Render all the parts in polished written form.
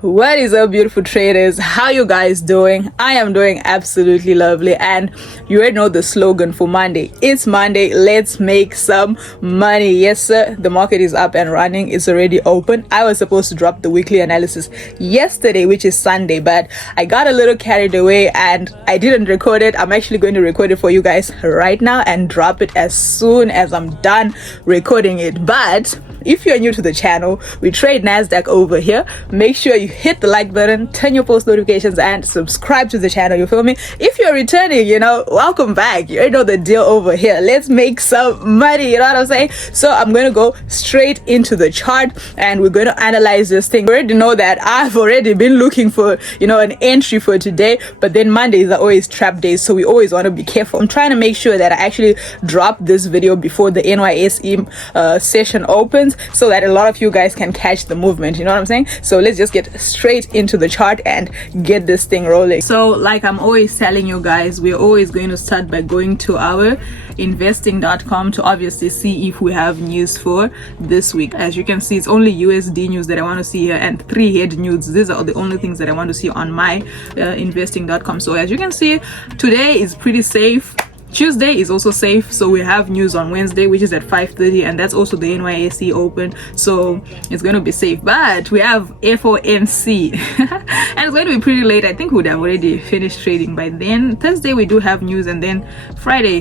What is up, beautiful traders? How you guys doing? I am doing absolutely lovely, and you already know the slogan for Monday. It's Monday, let's make some money. Yes sir, the market is up and running. It's already open. I was supposed to drop the weekly analysis yesterday, which is Sunday, but I got a little carried away and I didn't record it. I'm actually going to record it for you guys right now and drop it as soon as I'm done recording it. But if you're new to the channel, we trade Nasdaq over here. Make sure you hit the like button, turn your post notifications, and subscribe to the channel. You feel me? If you're returning, welcome back. You already know the deal over here. Let's make some money. You know what I'm saying? So I'm going to go straight into the chart and we're going to analyze this thing. You already know that I've already been looking for, an entry for today, but then Mondays are always trap days, so we always want to be careful. I'm trying to make sure that I actually drop this video before the NYSE session opens, so that a lot of you guys can catch the movement. You know what I'm saying? So let's just get straight into the chart and get this thing rolling. So like I'm always telling you guys, we're always going to start by going to our investing.com to obviously see if we have news for this week. As you can see, it's only USD news that I want to see here and 3-head news. These are the only things that I want to see on my investing.com. So as you can see, today is pretty safe. Tuesday is also safe, so we have news on Wednesday, which is at 5:30, and that's also the NYSE open, so it's going to be safe. But we have FOMC and it's going to be pretty late. I think we would have already finished trading by then. Thursday we do have news, and then Friday,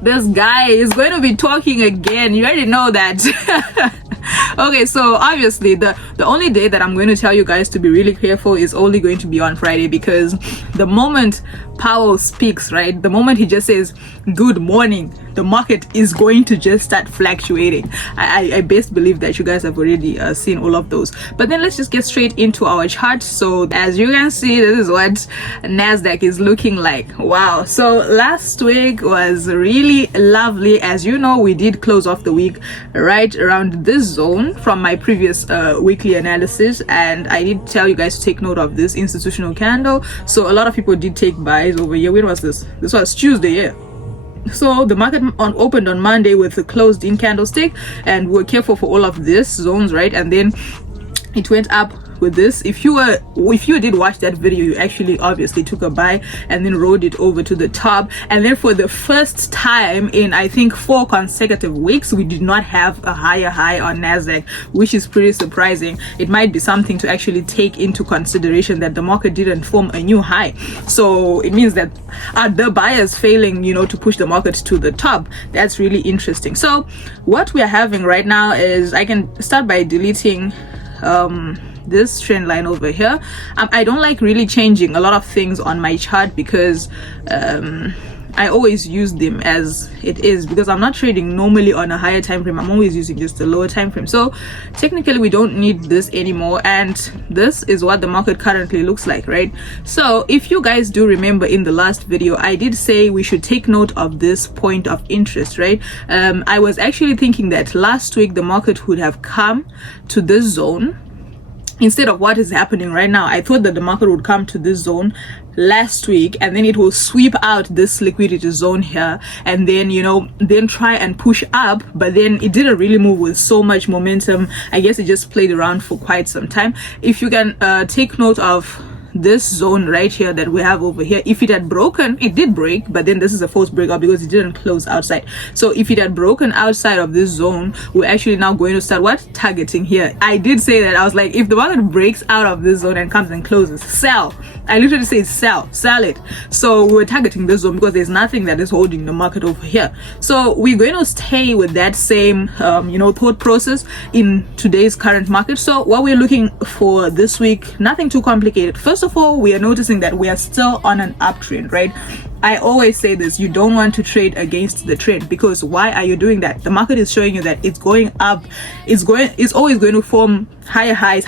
this guy is going to be talking again. You already know that. Okay, so obviously the only day that I'm going to tell you guys to be really careful is only going to be on Friday, because the moment Powell speaks, right, the moment he just says good morning, the market is going to just start fluctuating. I best believe that you guys have already seen all of those. But then let's just get straight into our chart. So as you can see, this is what Nasdaq is looking like. Wow. So last week was really lovely. As you know, we did close off the week right around this zone from my previous weekly analysis, and I did tell you guys to take note of this institutional candle. So a lot of people did take buys over here. When was this? This was Tuesday, yeah. So the market opened on Monday with a closed in candlestick, and we're careful for all of these zones, right? And then it went up with this. If you did watch that video, you actually obviously took a buy and then rode it over to the top. And then for the first time in I think 4 consecutive weeks, we did not have a higher high on Nasdaq, which is pretty surprising. It might be something to actually take into consideration, that the market didn't form a new high. So it means that are the buyers failing, to push the market to the top? That's really interesting. So what we are having right now is, I can start by deleting this trend line over here. I don't like really changing a lot of things on my chart, because I always use them as it is, because I'm not trading normally on a higher time frame. I'm always using just a lower time frame. So technically we don't need this anymore, and this is what the market currently looks like, right? So if you guys do remember, in the last video I did say we should take note of this point of interest, right? I was actually thinking that last week the market would have come to this zone instead of what is happening right now. I thought that the market would come to this zone last week, and then it will sweep out this liquidity zone here, and then then try and push up. But then it didn't really move with so much momentum. I guess it just played around for quite some time. If you can take note of this zone right here that we have over here, if it had broken, it did break, but then this is a false breakout because it didn't close outside. So if it had broken outside of this zone, we're actually now going to start targeting here. I did say that. I was like, if the market breaks out of this zone and comes and closes, sell. I literally say sell it. So we're targeting this zone because there's nothing that is holding the market over here. So we're going to stay with that same thought process in today's current market. So what we're looking for this week, nothing too complicated. First of all, we are noticing that we are still on an uptrend, right? I always say this, you don't want to trade against the trend, because why are you doing that? The market is showing you that it's going up, it's always going to form higher highs.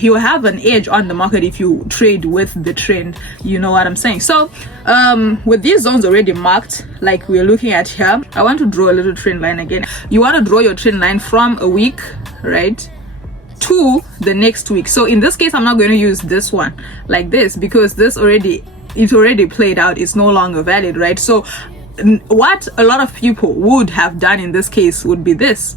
You have an edge on the market if you trade with the trend, you know what I'm saying? So with these zones already marked, like we're looking at here, I want to draw a little trend line again. You want to draw your trend line from a week, right, to the next week. So in this case, I'm not going to use this one like this, because this already played out. It's no longer valid, right? So what a lot of people would have done in this case would be this: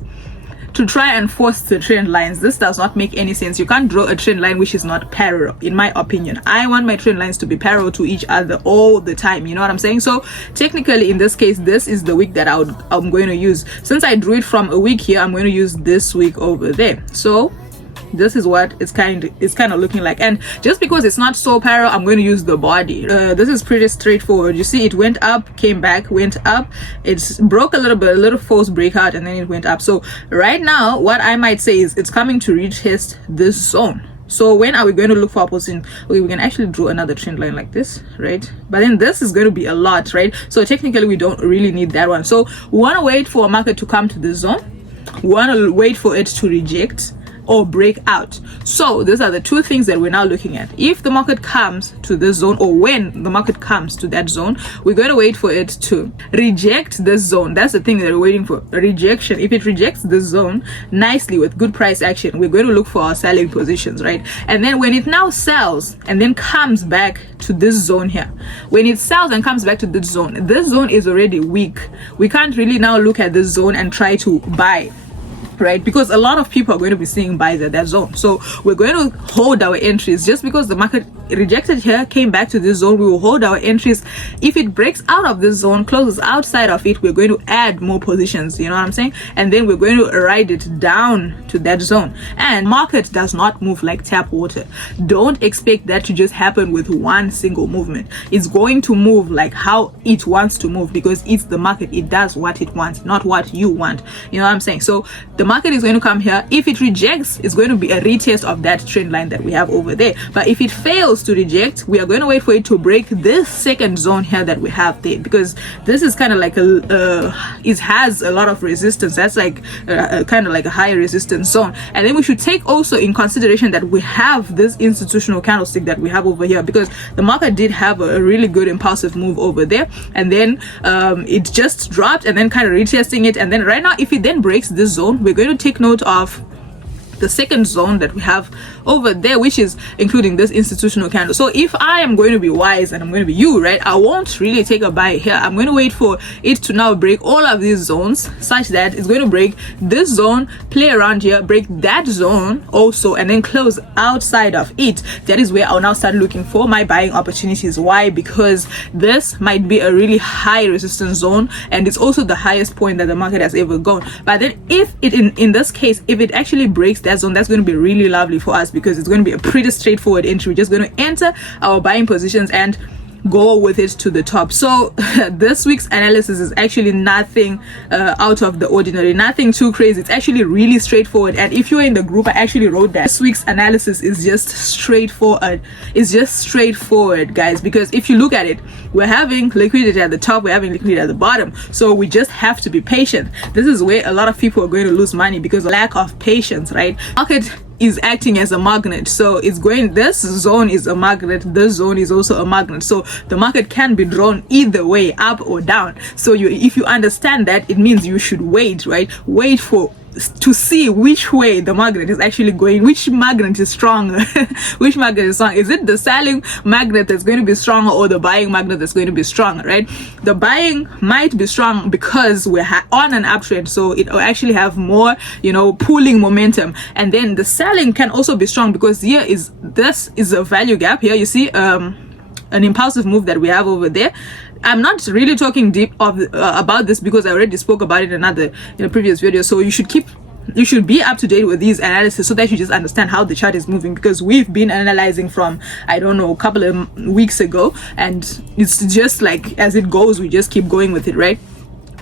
to try and force the trend lines. This does not make any sense. You can't draw a trend line which is not parallel, in my opinion. I want my trend lines to be parallel to each other all the time, you know what I'm saying? So technically in this case, this is the week that I'm going to use. Since I drew it from a week here, I'm going to use this week over there. So this is what it's kind of looking like. And just because it's not so parallel, I'm going to use the body. This is pretty straightforward. You see, it went up, came back, went up, it broke a little bit, a little false breakout, and then it went up. So right now what I might say is it's coming to retest this zone. So when are we going to look for a position? Okay, we can actually draw another trend line like this, right? But then this is going to be a lot, right? So technically we don't really need that one. So we want to wait for a market to come to this zone. We want to wait for it to reject or break out. So these are the two things that we're now looking at. If the market comes to this zone, or when the market comes to that zone, we're going to wait for it to reject this zone. That's the thing that we're waiting for, a rejection. If it rejects this zone nicely with good price action, we're going to look for our selling positions, right? And then when it now sells and then comes back to this zone here, when it sells and comes back to this zone is already weak. We can't really now look at this zone and try to buy, right? Because a lot of people are going to be seeing buys at that zone. So we're going to hold our entries. Just because the market rejected here, came back to this zone, we will hold our entries. If it breaks out of this zone, closes outside of it, we're going to add more positions, you know what I'm saying? And then we're going to ride it down to that zone. And market does not move like tap water. Don't expect that to just happen with one single movement. It's going to move like how it wants to move, because it's the market. It does what it wants, not what you want, you know what I'm saying? So the market is going to come here. If it rejects, it's going to be a retest of that trend line that we have over there. But if it fails to reject, we are going to wait for it to break this second zone here that we have there, because this is kind of like it has a lot of resistance. That's like kind of like a high resistance zone. And then we should take also in consideration that we have this institutional candlestick that we have over here, because the market did have a really good impulsive move over there, and then it just dropped and then kind of retesting it. And then right now, if it then breaks this zone, we're going to take note of the second zone that we have over there, which is including this institutional candle. So if I am going to be wise and I'm going to be you, right, I won't really take a buy here. I'm going to wait for it to now break all of these zones, such that it's going to break this zone, play around here, break that zone also, and then close outside of it. That is where I'll now start looking for my buying opportunities. Why? Because this might be a really high resistance zone, and it's also the highest point that the market has ever gone. But then if it in this case, if it actually breaks that zone, that's going to be really lovely for us, because it's going to be a pretty straightforward entry. We're just going to enter our buying positions and go with it to the top. So this week's analysis is actually nothing out of the ordinary, nothing too crazy. It's actually really straightforward. And if you're in the group, I actually wrote that this week's analysis is just straightforward. It's just straightforward, guys, because if you look at it, we're having liquidity at the top, we're having liquidity at the bottom, so we just have to be patient. This is where a lot of people are going to lose money, because of lack of patience, right? Market is acting as a magnet, so it's going, this zone is a magnet, this zone is also a magnet, so the market can be drawn either way, up or down. So if you understand that, it means you should wait, right? Wait to see which way the magnet is actually going, which magnet is stronger. Which magnet is strong? Is it the selling magnet that's going to be stronger, or the buying magnet that's going to be stronger, right? The buying might be strong because we're on an uptrend, so it will actually have more, pulling momentum. And then the selling can also be strong, because this is a value gap here. You see an impulsive move that we have over there. I'm not really talking deep about this, because I already spoke about it in a previous video. So you should be up to date with these analysis, so that you just understand how the chart is moving, because we've been analyzing from, I don't know, a couple of weeks ago, and it's just like as it goes, we just keep going with it, right?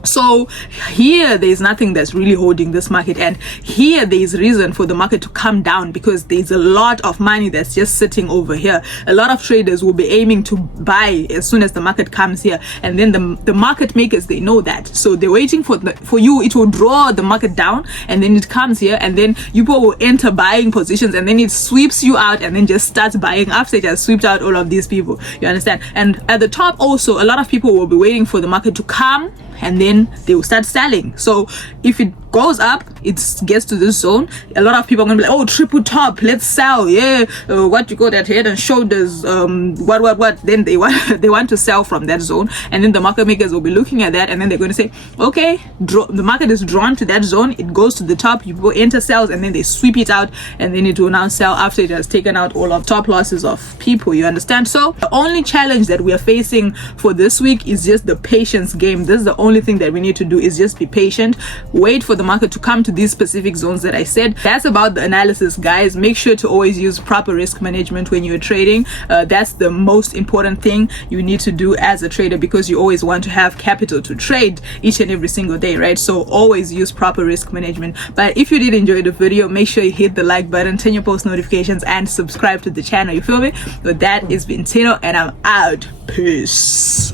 So here there's nothing that's really holding this market, and here there's reason for the market to come down, because there's a lot of money that's just sitting over here. A lot of traders will be aiming to buy as soon as the market comes here, and then the market makers, they know that, so they're waiting for you. It will draw the market down, and then it comes here, and then you will enter buying positions, and then it sweeps you out, and then just starts buying after it has swept out all of these people, you understand? And at the top also, a lot of people will be waiting for the market to come, and then they will start selling. So if it goes up, it gets to this zone, a lot of people are gonna be like, oh, triple top, let's sell, yeah, what you got at head and shoulders, what, then they want to sell from that zone, and then the market makers will be looking at that, and then they're going to say, okay, the market is drawn to that zone, it goes to the top, you go enter sells, and then they sweep it out, and then it will now sell after it has taken out all of top losses of people, you understand? So the only challenge that we are facing for this week is just the patience game. This is the only thing that we need to do, is just be patient, wait for the market to come to these specific zones that I said. That's about the analysis, guys. Make sure to always use proper risk management when you're trading. That's the most important thing you need to do as a trader, because you always want to have capital to trade each and every single day, right? So always use proper risk management. But if you did enjoy the video, make sure you hit the like button, turn your post notifications, and subscribe to the channel. You feel me? But that has been Tino, and I'm out. Peace.